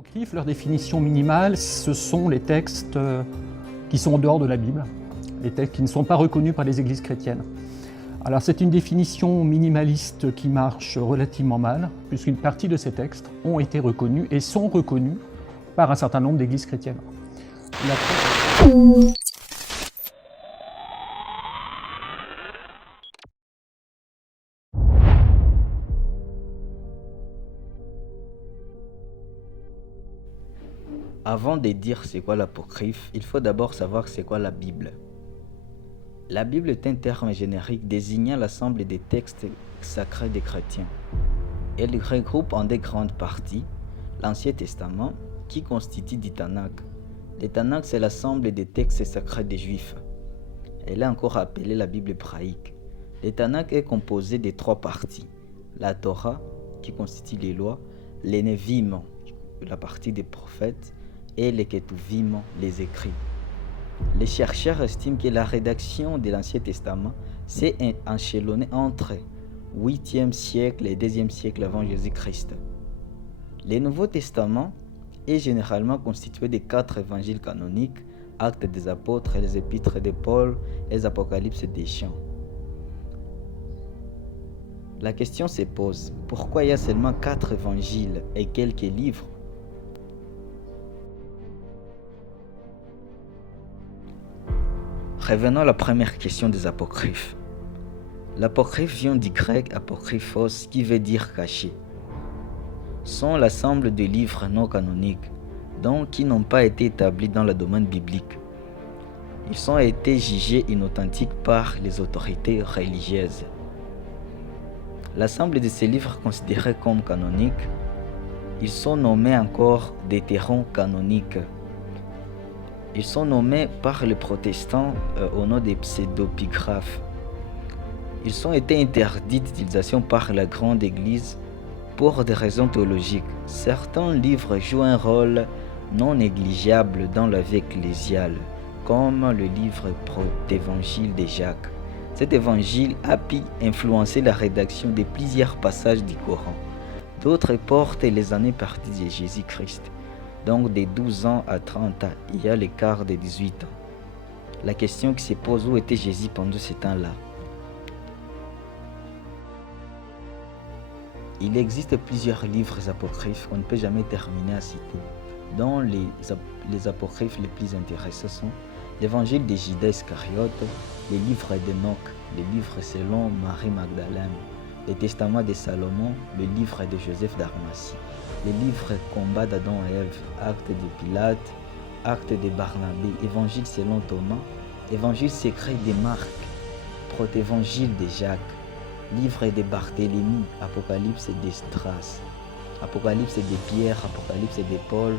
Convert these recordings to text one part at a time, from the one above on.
Apocryphes, leur définition minimale, ce sont les textes qui sont en dehors de la Bible, les textes qui ne sont pas reconnus par les églises chrétiennes. Alors c'est une définition minimaliste qui marche relativement mal, puisqu'une partie de ces textes ont été reconnus et sont reconnus par un certain nombre d'églises chrétiennes. Avant de dire c'est quoi l'apocryphe, il faut d'abord savoir c'est quoi la Bible. La Bible est un terme générique désignant l'ensemble des textes sacrés des chrétiens. Elle regroupe en deux grandes parties l'Ancien Testament qui constitue du Tanakh. Le Tanakh, c'est l'ensemble des textes sacrés des Juifs. Elle est encore appelée la Bible hébraïque. Le Tanakh est composé de trois parties. La Torah, qui constitue les lois, les Nevi'im, la partie des prophètes, et les Ketuvim, les écrits. Les chercheurs estiment que la rédaction de l'Ancien Testament s'est échelonnée entre 8e siècle et 2e siècle avant Jésus-Christ. Le Nouveau Testament est généralement constitué de 4 évangiles canoniques, Actes des Apôtres, les Épîtres de Paul et les Apocalypses des Jean. La question se pose, pourquoi il y a seulement 4 évangiles et quelques livres? Revenons à la première question des apocryphes. L'apocryphe vient du grec apokryphos qui veut dire caché. Sont l'ensemble de livres non canoniques, donc qui n'ont pas été établis dans le domaine biblique. Ils ont été jugés inauthentiques par les autorités religieuses. L'ensemble de ces livres considérés comme canoniques, ils sont nommés encore deutérocanoniques. Ils sont nommés par les protestants au nom des pseudepigraphes. Ils ont été interdits d'utilisation par la grande église pour des raisons théologiques. Certains livres jouent un rôle non négligeable dans la vie ecclésiale, comme le livre d'évangile de Jacques. Cet évangile a pu influencer la rédaction de plusieurs passages du Coran. D'autres portent les années perdues de Jésus-Christ. Donc de 12 ans à 30 ans, il y a l'écart de 18 ans. La question qui se pose, où était Jésus pendant ce temps-là? Il existe plusieurs livres apocryphes qu'on ne peut jamais terminer à citer. Dont les apocryphes les plus intéressants sont l'évangile de Judas Iscariote, les livres d'Enoch, les livres selon Marie Magdalène, le testament de Salomon, le livre de Joseph d'Arimathie, les livres Combat d'Adam et Ève, Actes de Pilate, Actes de Barnabé, Évangile selon Thomas, Évangile secret de Marc, Protévangile de Jacques, livre de Barthélemy, Apocalypse d'Esdras, Apocalypse de Pierre, Apocalypse de Paul,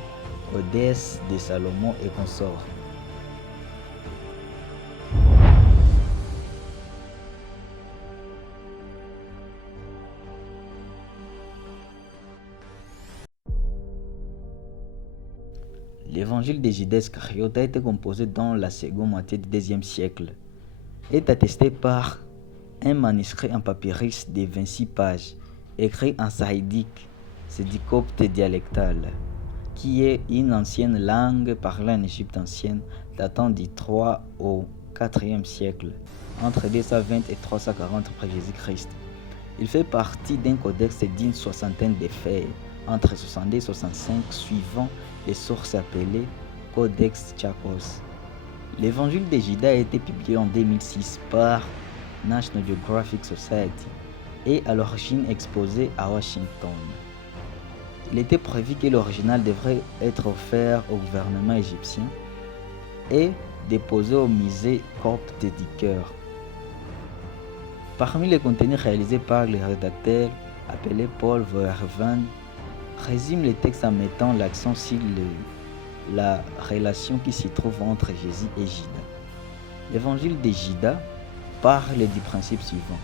Odesse de Salomon et consorts. L'évangile de Judas Iscariote a été composé dans la seconde moitié du IIe siècle et est attesté par un manuscrit en papyrus de 26 pages, écrit en sahidique, c'est du copte dialectal, qui est une ancienne langue parlée en Égypte ancienne datant du 3 au 4e siècle, entre 220 et 340 après Jésus-Christ. Il fait partie d'un codex d'une soixantaine de feuilles, entre 70 et 65 suivant les sources appelées Codex Chacos. L'évangile de Judas a été publié en 2006 par National Geographic Society et à l'origine exposé à Washington. Il était prévu que l'original devrait être offert au gouvernement égyptien et déposé au musée copte du Caire. Parmi les contenus réalisés par le rédacteur appelé Paul Verhoeven, résume les textes en mettant l'accent sur la relation qui s'y trouve entre Jésus et Judas. L'évangile de Judas parle du principe suivant.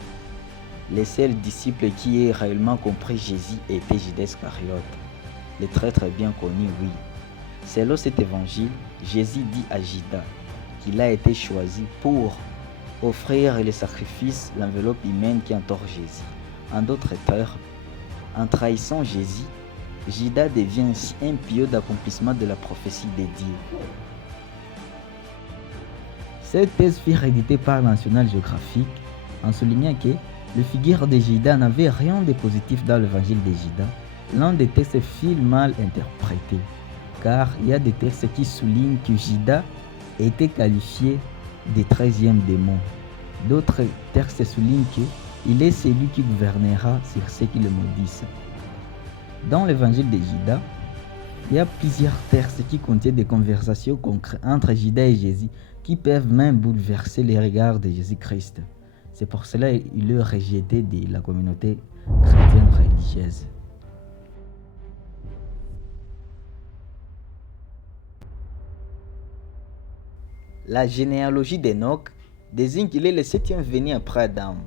Les seuls disciples qui aient réellement compris Jésus étaient Judas Iscariote, le traître bien connu, oui. Selon cet évangile, Jésus dit à Judas qu'il a été choisi pour offrir le sacrifice, l'enveloppe humaine qui entoure Jésus. En d'autres termes, en trahissant Jésus, Judas devient ainsi un pieux d'accomplissement de la prophétie des dieux. Cette thèse fut rééditée par la National Geographic en soulignant que le figure de Judas n'avait rien de positif dans l'évangile de Judas. L'un des textes fut mal interprété, car il y a des textes qui soulignent que Judas était qualifié de 13e démon. D'autres textes soulignent qu'il est celui qui gouvernera sur ceux qui le maudissent. Dans l'évangile de Judas, il y a plusieurs textes qui contiennent des conversations concrètes entre Judas et Jésus qui peuvent même bouleverser les regards de Jésus-Christ. C'est pour cela qu'il est rejeté de la communauté chrétienne religieuse. La généalogie d'Enoch désigne qu'il est le 7e venu après Adam,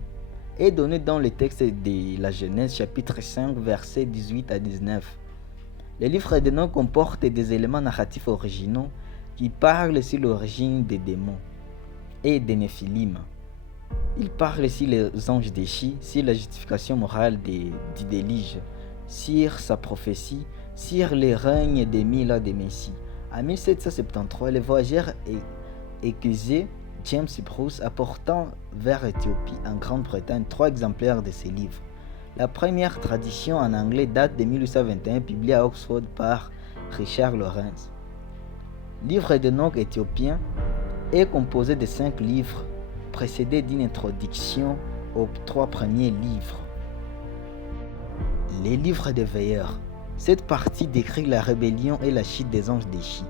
est donnée dans le texte de la Genèse chapitre 5 versets 18 à 19. Le livre d'Enoch comporte des éléments narratifs originaux qui parlent sur l'origine des démons et des Néphilim. Il parle sur les anges déchus, sur la justification morale d'Élige, sur sa prophétie, sur le règne des 1000 ans de Messie. En 1773, le voyageur accusé James Bruce apportant vers Éthiopie en Grande-Bretagne 3 exemplaires de ses livres. La première traduction en anglais date de 1821, publiée à Oxford par Richard Lawrence. Livre d'Enoch éthiopien est composé de 5 livres, précédé d'une introduction aux 3 premiers livres. Les livres des veilleurs. Cette partie décrit la rébellion et la chute des anges déchus,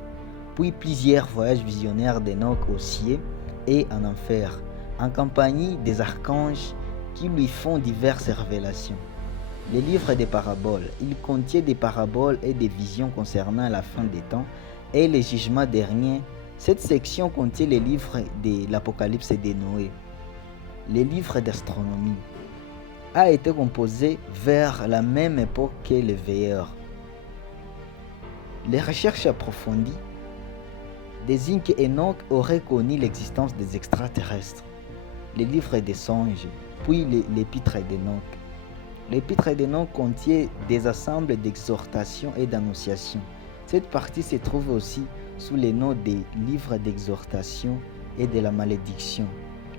puis plusieurs voyages visionnaires d'Enoch au ciel et en enfer, en compagnie des archanges qui lui font diverses révélations. Les livres des paraboles. Il contient des paraboles et des visions concernant la fin des temps et les jugements derniers. Cette section contient les livres de l'Apocalypse de Noé. Les livres d'astronomie a été composé vers la même époque que les veilleurs. Les recherches approfondies désignent qu'Enoch aurait connu l'existence des extraterrestres. Les livres des songes, puis l'épître d'Enoch. L'épître d'Enoch contient des ensembles d'exhortations et d'annonciations. Cette partie se trouve aussi sous le nom des livres d'exhortation et de la malédiction.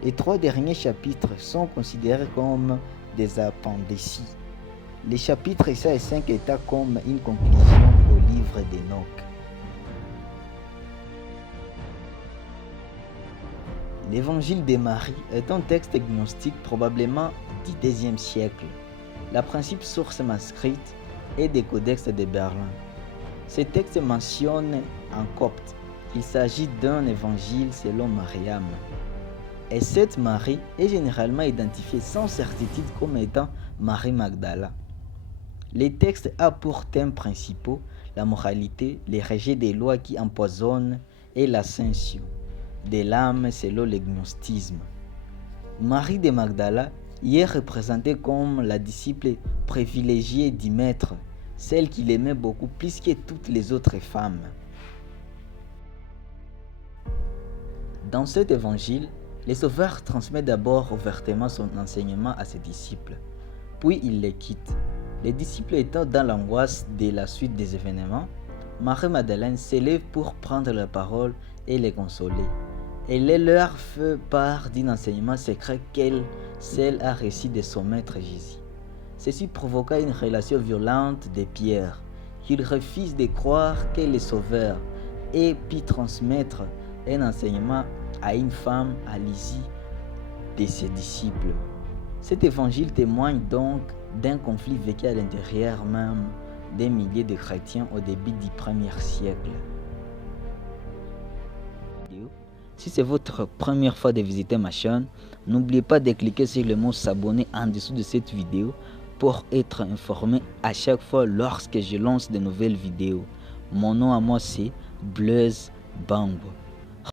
Les 3 derniers chapitres sont considérés comme des appendices. Les chapitres 4 et 5 étaient comme une conclusion au livre d'Enoch. L'évangile de Marie est un texte gnostique probablement du Xe siècle. La principale source manuscrite est des codex de Berlin. Ce texte mentionne en copte qu'il s'agit d'un évangile selon Mariam. Et cette Marie est généralement identifiée sans certitude comme étant Marie Magdala. Les textes ont pour thèmes principaux la moralité, les rejet des lois qui empoisonnent et l'ascension de l'âme selon le gnostisme. Marie de Magdala y est représentée comme la disciple privilégiée du Maître, celle qu'il aimait beaucoup plus que toutes les autres femmes. Dans cet évangile, le Sauveur transmet d'abord ouvertement son enseignement à ses disciples, puis il les quitte. Les disciples étant dans l'angoisse de la suite des événements, Marie-Madeleine s'élève pour prendre la parole et les consoler. Elle leur fait part d'un enseignement secret qu'elle seule a reçu de son maître Jésus. Ceci provoqua une relation violente de Pierre, qu'il refuse de croire que le Sauveur ait pu transmettre un enseignement à une femme à l'issue de ses disciples. Cet évangile témoigne donc d'un conflit vécu à l'intérieur même des milliers de chrétiens au début du 1er siècle. Si c'est votre première fois de visiter ma chaîne, n'oubliez pas de cliquer sur le mot s'abonner en dessous de cette vidéo pour être informé à chaque fois lorsque je lance de nouvelles vidéos. Mon nom à moi c'est Blaise Bangbo.